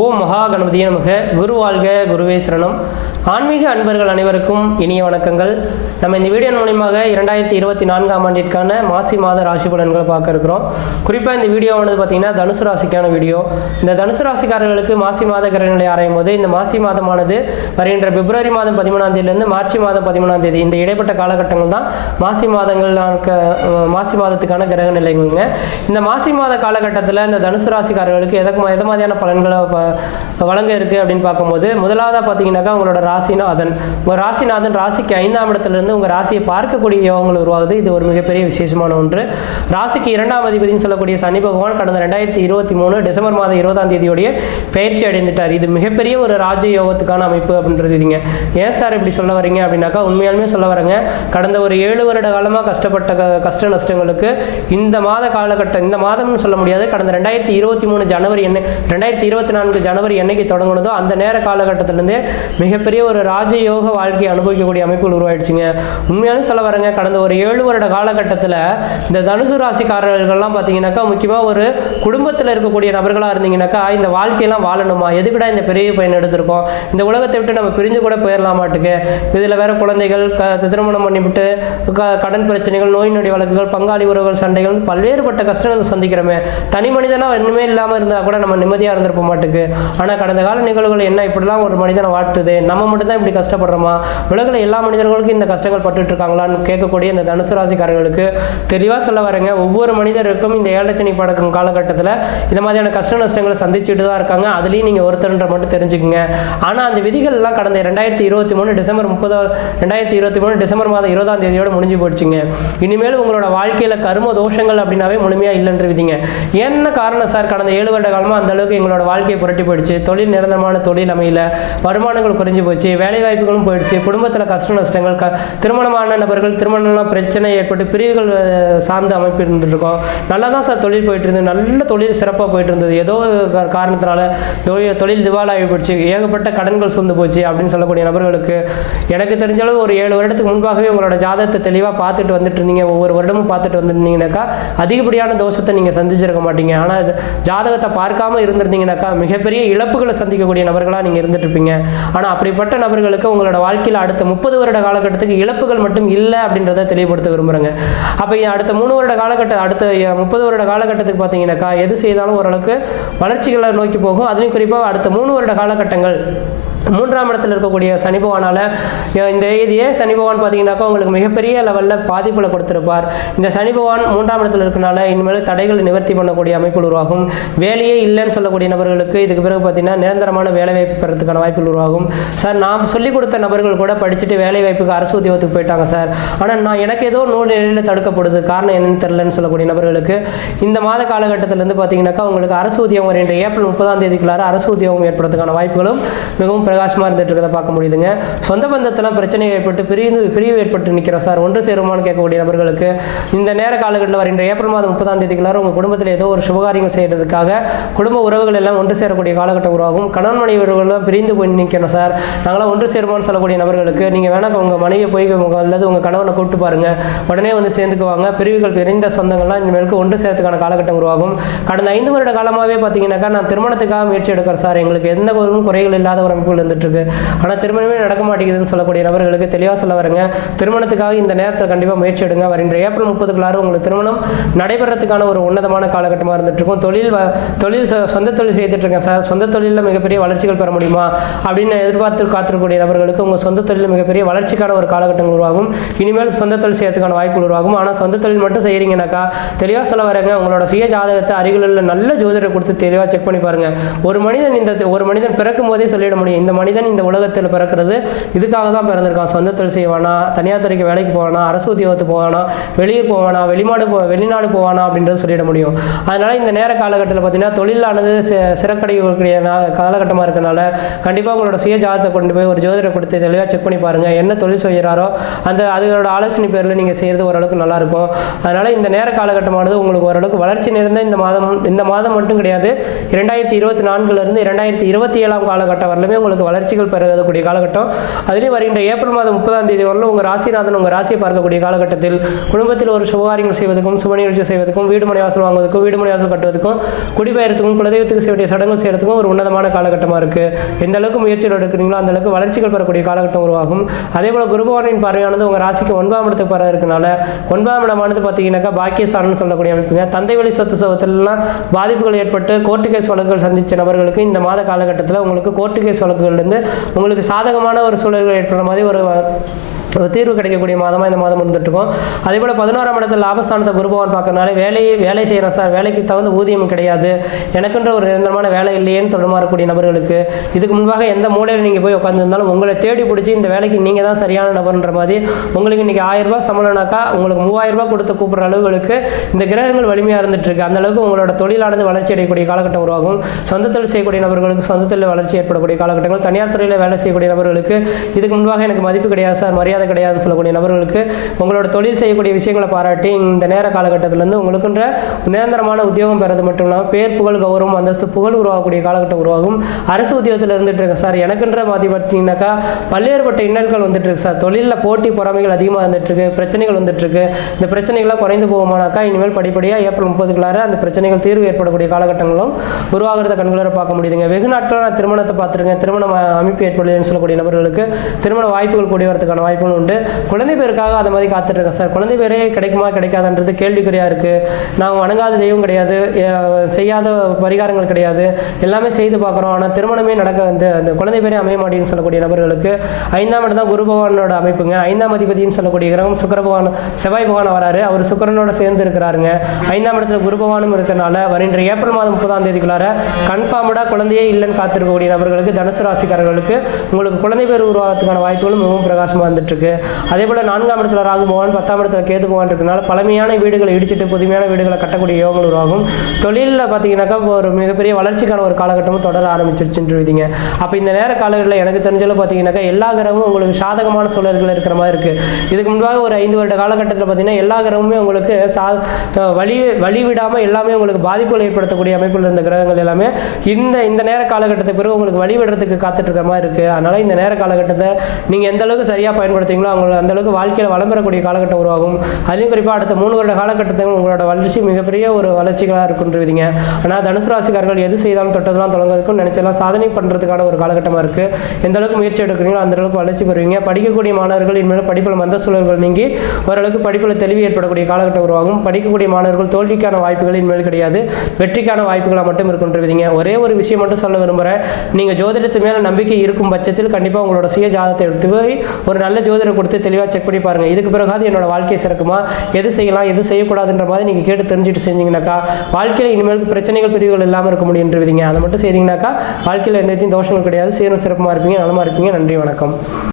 ஓ மகா கணபதிய நமக. குரு வாழ்க குருவே சரணம். ஆன்மீக அன்பர்கள் அனைவருக்கும் இனிய வணக்கங்கள். நம்ம இந்த வீடியோ மூலியமாக இரண்டாயிரத்தி இருபத்தி நான்காம் ஆண்டிற்கான மாசி மாத ராசி பலன்களை பார்க்க இருக்கிறோம். குறிப்பாக இந்த வீடியோவானது பார்த்தீங்கன்னா தனுசு ராசிக்கான வீடியோ. இந்த தனுசு ராசிக்காரர்களுக்கு மாசி மாத கிரகங்களை ஆராயும் போது இந்த மாசி மாதமானது வருகின்ற பிப்ரவரி மாதம் பதிமூணாம் தேதியிலிருந்து மார்ச் மாதம் பதிமூணாம் தேதி. இந்த இடைப்பட்ட காலகட்டங்கள் தான் மாசி மாதங்களான மாசி மாதத்துக்கான கிரக நிலைகள்ங்க. இந்த மாசி மாத காலகட்டத்தில் இந்த தனுசு ராசிக்காரர்களுக்கு எதற்கு எதை மாதிரியான பலன்களை வழங்க இருக்குது அப்படின்னு பார்க்கும்போது முதலாவதாக பார்த்தீங்கன்னாக்கா உங்களோட ராசிநாதன் உங்கள் ராசிநாதன் ராசிக்கு ஐந்தாம் இடத்துலேருந்து உங்கள் ராசியை பார்க்கக்கூடிய யோகங்கள் உருவாகுது. இது ஒரு மிகப்பெரிய விசேஷமான ஒன்று. ராசிக்கு இரண்டாம் அதிபதினு சொல்லக்கூடிய சனி பகவான் கடந்த ரெண்டாயிரத்தி இருபத்தி மூணு டிசம்பர் மாதம் இருபதாம் தேதியோடைய பயிற்சி அடைந்துட்டார். இது மிகப்பெரிய ஒரு ராஜ யோகத்துக்கான அமைப்பு அப்படின்றது இதுங்க. ஏன் சார் இப்படி சொல்ல வரீங்க அப்படின்னாக்கா உண்மையாலுமே சொல்ல வரேங்க. கடந்த ஒரு ஏழு வருட காலமாக கஷ்டப்பட்ட க- கஷ்ட நஷ்டங்களுக்கு இந்த மாத காலகட்டம் இந்த மாதம்னு சொல்ல முடியாது. கடந்த ரெண்டாயிரத்தி இருபத்தி மூணு ஜனவரி என்ன ரெண்டாயிரத்தி இருபத்தி நான்கு ஜனவரி என்னைக்கு தொடங்கினதோ அந்த நேர காலகட்டத்திலேருந்தே மிகப்பெரிய ஒரு ராஜயோக வாழ்க்கையை அனுபவிக்கக்கூடிய அமைப்புகள் உருவாயிடுச்சுங்க. உண்மையாலும் சொல்ல வரேங்க கடந்த ஒரு ஏழு வருட காலகட்டத்தில் இந்த தனுசு ராசிக்காரர்கள்லாம் பார்த்தீங்கன்னாக்கா முக்கியமாக ஒரு குடும்பத்தில் இருக்கக்கூடிய நபர்களாக இருந்தீங்கன்னாக்கா இந்த வாழ்க்கையெல்லாம் வாழணுமா? எதுக்குடா இந்த பெரிய பையன் எடுத்திருக்கோம்? இந்த உலகத்தை விட்டு நம்ம பிரிஞ்சு கூட போயிடலாமாட்டுக்கு? இதில் வேற குழந்தைகள் க திருமணம் பண்ணிவிட்டு க கடன் பிரச்சனைகள் நோய் நொடி வழக்குகள் பங்காளி உறவுகள் சண்டைகள் பல்வேறுபட்ட கஷ்டங்களை சந்திக்கிறோமே. தனி மனிதனாக ஒன்றுமே இல்லாமல் இருந்தால் கூட நம்ம நிம்மதியாக இருந்திருப்ப மாட்டுக்கு ஆனால் கடந்த கால நிகழ்வுகள் என்ன? இப்படிலாம் ஒரு மனிதனை வாட்டுது நம்ம மட்டும் தான் இப்படி கஷ்டப்படுறோமா? உலகில் எல்லா மனிதர்களுக்கும் இந்த கஷ்டங்கள் பட்டுட்டு இருக்காங்களான்னு கேட்கக்கூடிய இந்த தனுசு ராசிக்காரர்களுக்கு தெளிவாக சொல்ல வரேங்க. ஒவ்வொரு மனிதருக்கும் இந்த ஏழச்சனி படக்கும் காலகட்டத்தில் இந்த மாதிரியான கஷ்ட நஷ்டங்களை சந்திச்சுட்டு தான் இருக்காங்க. அதுலேயும் நீங்கள் ஒருத்தருன்ற மட்டும் தெரிஞ்சுக்கோங்க. ஆனால் அந்த விதிகள் எல்லாம் கடந்த ரெண்டாயிரத்தி இருபத்தி மூணு டிசம்பர் முப்பது ரெண்டாயிரத்தி இருபத்தி மூணு டிசம்பர் மாதம் இருபதாம் தேதியோட முடிஞ்சு போயிடுச்சுங்க இனிமேல் உங்களோட வாழ்க்கையில் கரும தோஷங்கள் அப்படின்னாவே முழுமையாக இல்லைன்ற விதிங்க. என்ன காரணம் சார்? கடந்த ஏழு வருட காலமாக அந்த அளவுக்கு எங்களோட வாழ்க்கையை புரட்டி போயிடுச்சு. தொழில் நிரந்தரமான தொழில் அமையல. வருமானங்கள் குறைஞ்சி போச்சு. வேலை வாய்ப்புகளும் போயிடுச்சு. குடும்பத்தில் கஷ்ட நஷ்டங்கள் க திருமணமான நபர்கள் திருமணம்லாம் பிரச்சனை ஏற்பட்டு பிரிவுகள் சார்ந்து சார்ந்த அமைப்பு இருந்துருக்கோம் நல்லா தான் சார் தொழில் போயிட்டு இருந்தது நல்ல தொழில் சிறப்பாக போயிட்டு இருந்தது ஏதோ காரணத்தினால தொழில் தொழில் திவாலாகி போயிடுச்சு. ஏகப்பட்ட கடன்கள் சொந்து போச்சு அப்படின்னு சொல்லக்கூடிய நபர்களுக்கு எனக்கு தெரிஞ்ச அளவு ஒரு ஏழு வருடத்துக்கு முன்பாகவே உங்களோட ஜாதகத்தை தெளிவாக பார்த்துட்டு வந்துட்டு இருந்தீங்க ஒவ்வொரு வருடமும் பார்த்துட்டு வந்திருந்தீங்கன்னாக்கா அதிகப்படியான தோஷத்தை நீங்கள் சந்திச்சிருக்க மாட்டீங்க. ஆனால் ஜாதகத்தை பார்க்காம இருந்திருந்தீங்கன்னாக்கா மிகப்பெரிய இழப்புகளை சந்திக்கக்கூடிய நபர்களாக நீங்கள் இருந்துட்டுருப்பீங்க. ஆனால் அப்படிப்பட்ட நபர்களுக்கு உங்களோட வாழ்க்கையில் அடுத்த முப்பது வருட காலகட்டத்துக்கு இழப்புகள் மட்டும் இல்லை அப்படின்றத தெளிவுபடுத்த விரும்புகிறேங்க அப்போ அடுத்த மூணு வருட காலகட்டம் அடுத்த முப்பது வருட காலகட்டத்துக்கு பார்த்தீங்கன்னாக்கா எது செய்தாலும் ஓரளவுக்கு வளர்ச்சிகளை நோக்கி போகும். அதுலேயும் குறிப்பாக அடுத்த மூணு வருட காலகட்டங்கள் மூன்றாம் இடத்துல இருக்கக்கூடிய சனி பகவானால் இந்த எழுதியே சனி பகவான் பார்த்தீங்கன்னாக்கா உங்களுக்கு மிகப்பெரிய லெவலில் பாதிப்புகளை கொடுத்துருப்பார். இந்த சனி பகவான் மூன்றாம் இடத்துல இருக்கனால இனிமேல் தடைகளை நிவர்த்தி பண்ணக்கூடிய அமைப்புகள் உருவாகும். வேலையே இல்லைன்னு சொல்லக்கூடிய நபர்களுக்கு இதுக்கு பிறகு பார்த்தீங்கன்னா நிரந்தரமான வேலை வாய்ப்பு பெறதுக்கான வாய்ப்புகள் உருவாகும். சார் நான் சொல்லிக் கொடுத்த நபர்கள் கூட படிச்சுட்டு வேலை வாய்ப்புக்கு அரசு உத்தியோகத்துக்கு போயிட்டாங்க சார். ஆனால் நான் எனக்கு ஏதோ நூல் நிலையில் தடுக்கப்படுது. காரணம் என்னன்னு தெரிலன்னு சொல்லக்கூடிய நபர்களுக்கு இந்த மாத காலகட்டத்திலேருந்து பார்த்தீங்கன்னாக்கா உங்களுக்கு அரசு உத்தியோகம் ரெண்டு ஏப்ரல் முப்பதாம் தேதிக்குள்ளார அரசு உத்தியோகம் ஏற்படுறதுக்கான வாய்ப்புகளும் மிகவும் பிரகாசமாக இருந்துட்டு இருக்கிறத பார்க்க முடியுதுங்க. சொந்த பந்தத்தெல்லாம் பிரச்சனை ஏற்பட்டு பிரிவு பிரிவு ஏற்பட்டு நிற்கிறோம் சார் ஒன்று சேருமான்னு கேட்கக்கூடிய நபர்களுக்கு இந்த நேர காலகட்டத்தில் வருகின்ற ஏப்ரல் மாதம் முப்பதாம் தேதிக்குள்ளார உங்கள் குடும்பத்தில் ஏதோ ஒரு சுபகாரியங்கள் செய்கிறதுக்காக குடும்ப உறவுகள் எல்லாம் ஒன்று சேரக்கூடிய காலகட்டம் உருவாகும். கணவன் மனைவியர்கள்லாம் பிரிந்து போய் நிற்கணும் சார். நாங்களாம் ஒன்று சேருமான்னு சொல்லக்கூடிய நபர்களுக்கு நீங்கள் வேணா உங்கள் மனைவியை போய் அல்லது உங்கள் கணவனை கூப்பிட்டு பாருங்க. உடனே வந்து சேர்ந்துக்குவாங்க. பிரிவுகள் பிரிந்த சொந்தங்கள்லாம் இனிமேலுக்கு ஒன்று சேர்த்துக்கான காலகட்டம் உருவாகும். கடந்த ஐந்து வருட காலமாகவே பார்த்தீங்கன்னாக்கா நான் திருமணத்துக்காக முயற்சி எடுக்கிறேன் சார். எங்களுக்கு எந்த ஒரு குறைகள் இல்லாத ஒரு அமைப்புகள் இருந்துட்டு இருக்கு ஆனால் திருமணமே நடக்க மாட்டேங்குதுன்னு சொல்லக்கூடிய நபர்களுக்கு தெளிவாக சொல்ல வரேங்க. திருமணத்துக்காக இந்த நேரத்தில் கண்டிப்பாக முயற்சி எடுங்க. வருகின்ற ஏப்ரல் முப்பதுக்குள்ளார உங்களுக்கு திருமணம் நடைபெறத்துக்கான ஒரு உன்னதமான காலகட்டமாக இருந்துட்டு இருக்கும் தொழில் தொழில் சொந்த தொழில் செய்துட்டு இருக்கேன் சார். சொந்த தொழிலில் மிகப்பெரிய வளர்ச்சிகள் பெற முடியுமா? அப்படின்னு எதிர்பார்த்து காத்திருக்கக்கூடிய நபர்களுக்கு உங்கள் சொந்த தொழிலில் மிகப்பெரிய வளர்ச்சிக்கான ஒரு காலகட்டம் உருவாகும். இனிமேல் சொந்த தொழில் செய்யறதுக்கான வாய்ப்புகள் உருவாகும். ஆனால் சொந்த தொழில் மட்டும் செய்கிறீங்கனாக்கா தெளிவாக சொல்ல வரேங்க. உங்களோட சுய ஜாதகத்தை அருகில் உள்ள நல்ல ஜோதிடர் கொடுத்து தெளிவாக செக் பண்ணி பாருங்க. ஒரு மனிதன் இந்த ஒரு மனிதன் பிறக்கும் போதே சொல்லிட முடியும். இந்த மனிதன் இந்த உலகத்தில் பிறக்கிறது இதுக்காக தான் பிறந்திருக்கான். சொந்த தொழில் செய்வானா தனியார் துறைக்கு வேலைக்கு போவானா அரசு உத்தியோகத்துக்கு போவானா வெளியே போவானா வெளிநாடு போ வெளிநாடு போவானா அப்படின்றது சொல்லிட முடியும். அதனால இந்த நேர காலகட்டத்தில் பார்த்தீங்கன்னா தொழிலானது சி- காலகட்டமாக இருக்கனால கண்டிப்பாக உங்களோட சுய ஜாதத்தை கொண்டு போய் ஒரு ஜோதிடரை கொடுத்து தெளிவாக செக் பண்ணி பாருங்க. என்ன தொழில் செய்கிறாரோ அந்த அதோட ஆலோசனை பேரில் நீங்கள் செய்கிறது ஓரளவுக்கு நல்லாயிருக்கும். அதனால் அதனால இந்த நேர காலகட்டமானது உங்களுக்கு ஓரளவுக்கு வளர்ச்சி நிறைந்த இந்த மாதம் இந்த மாதம் மட்டும் கிடையாது இரண்டாயிரத்தி இருபத்தி நான்குலேருந்து இரண்டாயிரத்தி இருபத்தி ஏழாம் காலகட்டம் வரலுமே உங்களுக்கு உங்களுக்கு வளர்ச்சிகள் பெறக்கூடிய காலகட்டம். அதுலேயும் வருகின்ற ஏப்ரல் மாதம் முப்பதாம் தேதி வரலும் உங்கள் ராசிநாதன் உங்கள் ராசியை பார்க்கக்கூடிய காலகட்டத்தில் குடும்பத்தில் ஒரு சுபகாரியங்கள் செய்வதற்கும் சுப நிகழ்ச்சி செய்வதற்கும் வீடு மனை வாசல் வாங்குவதற்கும் வீடு மனை வாசல் கட்டுவதற்கும் குடிபெயர்த்துக்கும் குலதெய்வத்துக்கு செய்ய சடங்கு செய்யறதுக்கும் ஒரு உன்னதமான காலகட்டமாக இருக்குது எந்த அளவுக்கு முயற்சிகள் எடுக்கிறீங்களோ அந்த அளவுக்கு வளர்ச்சிகள் பெறக்கூடிய காலகட்டம் உருவாகும். அதே போல் குருபவானின் பார்வையானது உங்கள் ராசிக்கு ஒன்பதாம் இடத்துக்கு பர இருக்கனால ஒன்பதாம் இடமானது பார்த்தீங்கன்னாக்கா பாக்கியஸ்தானம்னு சொல்லக்கூடிய அமைப்புங்க தந்தை வழி சொத்து சோகத்திலலாம் பாதிப்புகள் ஏற்பட்டு கோர்ட்டு கேஸ் வழக்குகள் சந்தித்த நபர்களுக்கு இந்த மாத காலகட்டத்தில் உங்களுக்கு கோர்ட்டு கேஸ் வழக்குகள்லேருந்து உங்களுக்கு சாதகமான ஒரு சூழல்கள் ஏற்படுற மாதிரி ஒரு தீர்வு கிடைக்கக்கூடிய மாதமாக இந்த மாதம் இருந்துட்டுருக்கோம் அதே போல் பதினோராம் இடத்துல லாபஸ்தானத்தை குருபவான் பார்க்கறனால வேலையை வேலை செய்கிறேன் சார் வேலைக்கு தகுந்த ஊதியம் கிடையாது. எனக்குன்ற ஒரு நிரந்தரமான வேலை இல்லையேன்னு தொடர்மாறக்கூடிய நபர்களுக்கு இதுக்கு முன்பாக எந்த மூலையில் நீங்கள் போய் உட்காந்துருந்தாலும் உங்களை தேடி பிடிச்சி இந்த வேலைக்கு நீங்கள் தான் சரியான நபர்ன்ற மாதிரி உங்களுக்கு இன்றைக்கி ஆயிரம் ரூபாய் சம்பளம்னாக்கா உங்களுக்கு மூவாயிரரூபா கொடுத்து கூப்பிட்ற அளவுகளுக்கு இந்த கிரகங்கள் வலிமையாக இருந்துட்டு அந்தளவுக்கு அந்த அளவுக்கு உங்களோட தொழிலானது வளர்ச்சி அடையக்கூடிய காலகட்டம் உருவாகும். சொந்த தொழில் செய்யக்கூடிய நபர்களுக்கு சொந்த தொழில் வளர்ச்சி ஏற்படக்கூடிய காலகட்டங்கள். தனியார் துறையில் வேலை செய்யக்கூடிய நபர்களுக்கு இதுக்கு முன்பாக எனக்கு மதிப்பு கிடையாது சார். மரியாதை கிடையாதுன்னு சொல்லக்கூடிய நபர்களுக்கு உங்களோட தொழில் செய்யக்கூடிய விஷயங்களை பாராட்டி இந்த நேர காலகட்டத்திலேருந்து உங்களுக்குன்ற நிரந்தரமான உத்தியோகம் பெறது மட்டும் இல்லாமல் பேர் புகழ் கௌரவம் அந்தஸ்து புகழ் உருவாகக்கூடிய காலகட்டம் உருவாகும். அரசு உத்தியோகத்தில் இருந்துட்டு இருக்கேன் சார். எனக்குன்ற மாதிரி பார்த்தீங்கன்னாக்கா பல்வேறுபட்ட இன்னல்கள் வந்துட்டு இருக்கு சார். தொழிலில் போட்டி பொறாமைகள் அதிகமாக இருந்துட்டு இருக்கு. பிரச்சனைகள் வந்துட்டு இருக்கு. இந்த பிரச்சனைகள்லாம் குறைந்து போகுமானாக்கா இனிமேல் படிப்படியாக ஏப்ரல் முப்பதுக்குள்ளார அந்த பிரச்சனைகள் தீர்வு ஏற்படக்கூடிய காலகட்டங்களும் உருவாகிறத கண்குளர பார்க்க முடியுதுங்க. வெகு நாட்களாக நான் திருமணத்தை பார்த்துருக்கேன். திருமண அமைப்பு ஏற்படுதுன்னு சொல்லக்கூடிய நபர்களுக்கு திருமண வாய்ப்புகள் கூடி வரதுக்கான வாய்ப்புகள் உண்டு. குழந்தை பேருக்காக அந்த மாதிரி காத்துட்டு இருக்கேன் சார். குழந்தை பேரே கிடைக்குமா கிடைக்காதுன்றது கேள்விக்குறியாக இருக்குது நான் வணங்காத தெய்வம் கிடையாது. செய்யாத பரிகாரங்கள் கிடையாது. எல்லாமே செய்து பார்க்குறோம். ஆனால் திருமணமே நடக்க வந்து அந்த குழந்தை பேரே அமைய மாட்டேன்னு சொல்லக்கூடிய நபர்களுக்கு ஐந்தாம் இடம் தான் குரு பகவானோட அமைப்புங்க. ஐந்தாம் அதிபதினு சொல்லக்கூடிய கிரகம் சுக்கர பகவான் செவ்வாய் பகவான் வராரு. அவர் சுக்கரனோட சேர்ந்து இருக்கிறாருங்க. ஐந்தாம் இடத்துல குரு பகவானும் இருக்கனால வருகின்ற ஏப்ரல் மாதம் முப்பதாம் தேதிக்குள்ளார கன்ஃபார்ம்டாக குழந்தையே இல்லைன்னு காத்திருக்கக்கூடிய நபர்களுக்கு தனுசு ராசிக்காரர்களுக்கு உங்களுக்கு குழந்தை பேர் உருவாகிறதுக்கான வாய்ப்புகளும் மிகவும் பிரகாசமாக வந்துட்டு இருக்கு. அதே போல் நான்காம் இடத்துல ராகு பகவான் பத்தாம் இடத்துல கேது பகவான் இருக்கனால பழமையான வீடுகளை இடிச்சிட்டு புதுமையான வீடுகளை கட்டக்கூடிய யோகங்கள் உருவாகும். தொழிலில் பார்த்தீங்கன்னாக்கா ஒரு மிகப்பெரிய வளர்ச்சிக்கான ஒரு காலகட்டமும் தொடர ஆரம்பிச்சிருச்சுன்னு அப்போ இந்த நேர காலங்களில் எனக்கு தெரிஞ்சளவு பார்த்தீங்கன்னாக்கா எல்லா கிரகமும் உங்களுக்கு சாதகமான சூழல்கள் இருக்கிற மாதிரி இருக்குது இதுக்கு முன்பாக ஒரு ஐந்து வருட காலகட்டத்தில் பார்த்தீங்கன்னா எல்லா கிரகமுமே உங்களுக்கு சா வழி வழி விடாமல் எல்லாமே உங்களுக்கு பாதிப்புகள் ஏற்படுத்தக்கூடிய அமைப்பில் இருந்த கிரகங்கள் எல்லாமே இந்த இந்த நேர காலகட்டத்தை பிறகு உங்களுக்கு வழி விடுறதுக்கு காத்துட்டு இருக்கிற மாதிரி இருக்குது அதனால் இந்த நேர காலகட்டத்தை நீங்கள் எந்த அளவுக்கு சரியாக பயன்படுத்த பயன்படுத்துவீங்களோ அவங்க அந்த அளவுக்கு வாழ்க்கையில் வளம் பெறக்கூடிய காலகட்டம் உருவாகும். அதுலேயும் குறிப்பாக அடுத்த மூணு வருட காலகட்டத்தில் உங்களோட வளர்ச்சி மிகப்பெரிய ஒரு வளர்ச்சிகளாக இருக்குன்றீங்க ஆனால் தனுசு ராசிக்காரர்கள் எது செய்தாலும் தொட்டதெல்லாம் தொடங்குறதுக்கும் நினைச்செல்லாம் சாதனை பண்ணுறதுக்கான ஒரு காலகட்டமாக இருக்குது எந்த அளவுக்கு முயற்சி எடுக்கிறீங்களோ அந்த அளவுக்கு வளர்ச்சி பெறுவீங்க. படிக்கக்கூடிய மாணவர்கள் இனிமேல் படிப்பில் மந்த சூழல்கள் நீங்கி ஓரளவுக்கு படிப்பில் தெளிவு ஏற்படக்கூடிய காலகட்டம் உருவாகும். படிக்கக்கூடிய மாணவர்கள் தோல்விக்கான வாய்ப்புகள் இனிமேல் கிடையாது. வெற்றிக்கான வாய்ப்புகளாக மட்டும் இருக்குன்றீங்க ஒரே ஒரு விஷயம் மட்டும் சொல்ல விரும்புகிறேன் நீங்கள் ஜோதிடத்து மேலே நம்பிக்கை இருக்கும் பட்சத்தில் கண்டிப்பாக உங்களோட சுய ஜாதத்தை எடுத்து போய் ஒரு நல்ல ஜோதிடர் கொடுத்து தெளிவாக செக் பண்ணி பாருங்கள் இதுக்கு பிறகாவது என்னோட வாழ்க்கை சிறக்குமா? எது செய்யலாம்? எது செய்யக்கூடாதுன்ற மாதிரி நீங்கள் கேட்டு தெரிஞ்சுட்டு செஞ்சீங்கன்னாக்கா வாழ்க்கையில் இனிமேல் பிரச்சனைகள் பிரிவுகள் இல்லாமல் இருக்க முடியுன்றீங்க அதை மட்டும் செய்தீங்கன்னாக்கா வாழ்க்கையில் எந்த தோஷங்கள் கிடையாது. சீரும் சிறப்புமாக இருப்பீங்க நலமாக இருப்பீங்க. நன்றி வணக்கம்.